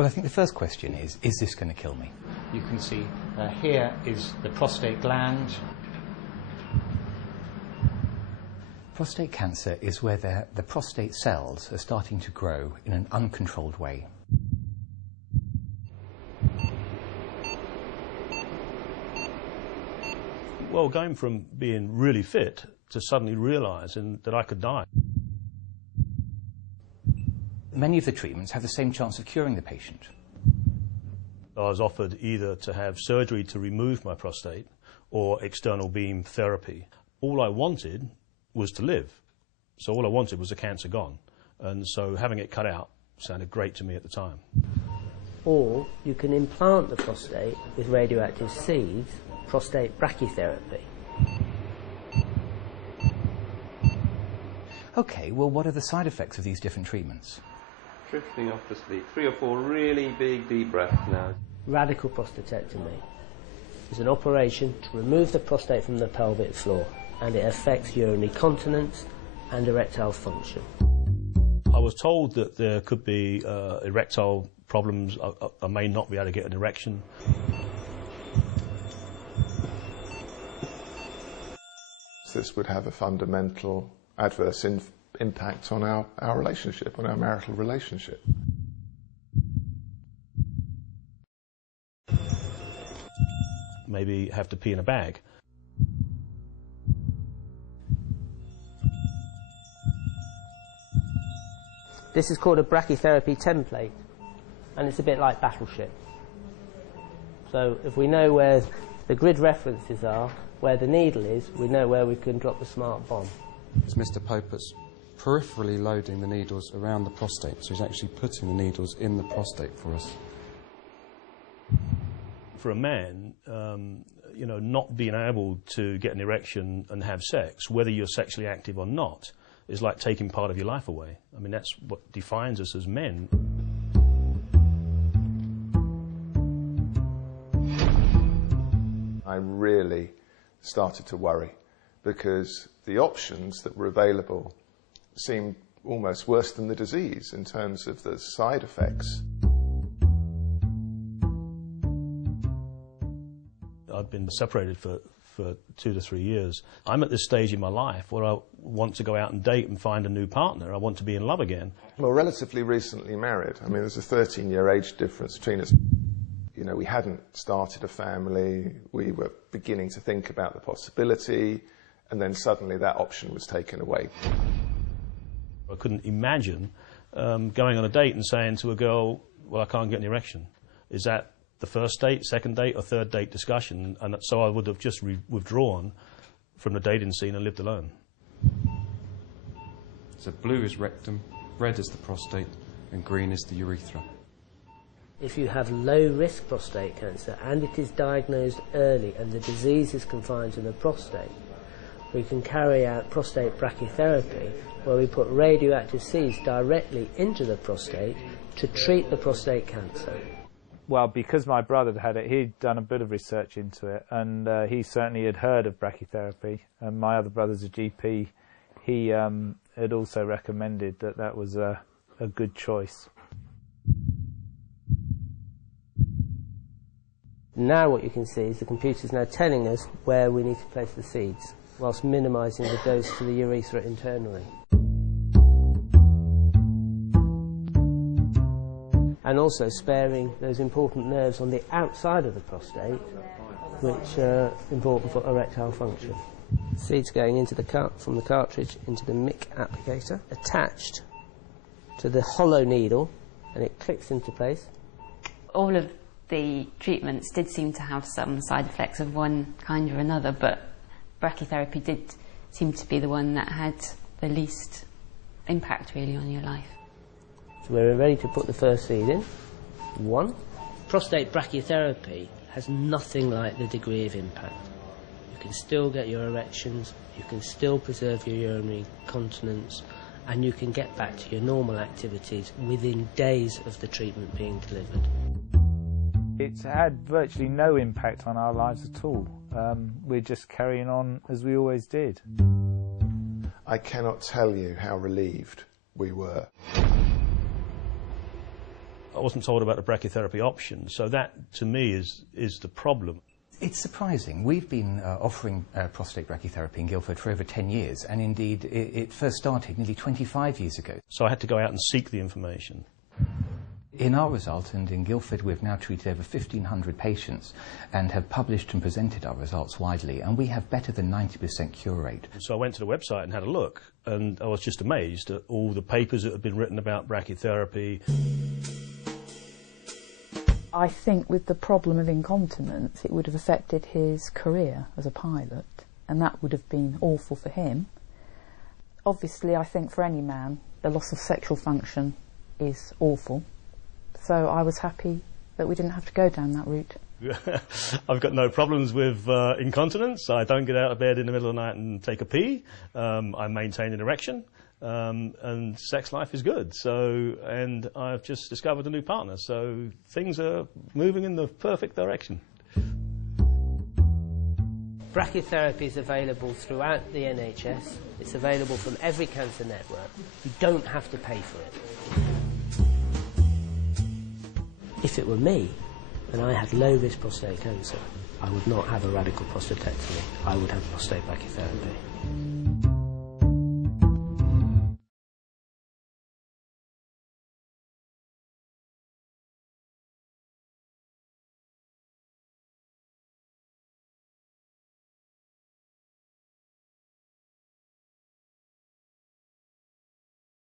Well, I think the first question is this going to kill me? You can see here is the prostate gland. Prostate cancer is where the prostate cells are starting to grow in an uncontrolled way. Well, going from being really fit to suddenly realising that I could die. Many of the treatments have the same chance of curing the patient. I was offered either to have surgery to remove my prostate or external beam therapy. All I wanted was to live. So all I wanted was the cancer gone. And so having it cut out sounded great to me at the time. Or you can implant the prostate with radioactive seeds, prostate brachytherapy. Okay, well, what are the side effects of these different treatments? Drifting off to sleep. 3 or 4 really big deep breaths now. Radical prostatectomy is an operation to remove the prostate from the pelvic floor, and it affects urinary continence and erectile function. I was told that there could be erectile problems. I may not be able to get an erection. This would have a fundamental adverse impact on our relationship, on our marital relationship. Maybe have to pee in a bag. This is called a brachytherapy template, and it's a bit like Battleship. So if we know where the grid references are, where the needle is, we know where we can drop the smart bomb. It's Mr. Popert's peripherally loading the needles around the prostate, so he's actually putting the needles in the prostate for us. For a man, you know, not being able to get an erection and have sex, whether you're sexually active or not, is like taking part of your life away. I mean, that's what defines us as men. I really started to worry because the options that were available seemed almost worse than the disease in terms of the side effects. I've been separated for 2 to 3 years. I'm at this stage in my life where I want to go out and date and find a new partner. I want to be in love again. Well, relatively recently married. I mean, there's a 13-year age difference between us. You know, we hadn't started a family. We were beginning to think about the possibility, and then suddenly that option was taken away. I couldn't imagine going on a date and saying to a girl, well, I can't get an erection. Is that the first date, second date, or third date discussion? And so I would have just withdrawn from the dating scene and lived alone. So blue is rectum, red is the prostate, and green is the urethra. If you have low-risk prostate cancer and it is diagnosed early and the disease is confined to the prostate, we can carry out prostate brachytherapy, where we put radioactive seeds directly into the prostate to treat the prostate cancer. Well, because my brother had it, he'd done a bit of research into it, and he certainly had heard of brachytherapy. And my other brother's a GP. He had also recommended that that was a good choice. Now what you can see is the computer's now telling us where we need to place the seeds, whilst minimising the dose to the urethra internally. And also sparing those important nerves on the outside of the prostate, which are important for erectile function. Seeds going into from the cartridge into the MIC applicator, attached to the hollow needle, and it clicks into place. All of the treatments did seem to have some side effects of one kind or another, but brachytherapy did seem to be the one that had the least impact really on your life. So we're ready to put the first seed in. 1. Prostate brachytherapy has nothing like the degree of impact. You can still get your erections, you can still preserve your urinary continence, and you can get back to your normal activities within days of the treatment being delivered. It's had virtually no impact on our lives at all. We're just carrying on as we always did. I cannot tell you how relieved we were. wasn't told about the brachytherapy option. So that, to me, is the problem. It's surprising. We've been offering prostate brachytherapy in Guildford for over 10 years, and indeed it first started nearly 25 years ago. So I had to go out and seek the information. In our result, and in Guildford we've now treated over 1,500 patients and have published and presented our results widely, and we have better than 90% cure rate. So I went to the website and had a look, and I was just amazed at all the papers that had been written about brachytherapy. I think with the problem of incontinence, it would have affected his career as a pilot, and that would have been awful for him. Obviously, I think for any man, the loss of sexual function is awful. So I was happy that we didn't have to go down that route. I've got no problems with incontinence. I don't get out of bed in the middle of the night and take a pee. I maintain an erection. And sex life is good. So, and I've just discovered a new partner. So things are moving in the perfect direction. Brachytherapy is available throughout the NHS. It's available from every cancer network. You don't have to pay for it. If it were me, and I had low-risk prostate cancer, I would not have a radical prostatectomy. I would have prostate brachytherapy.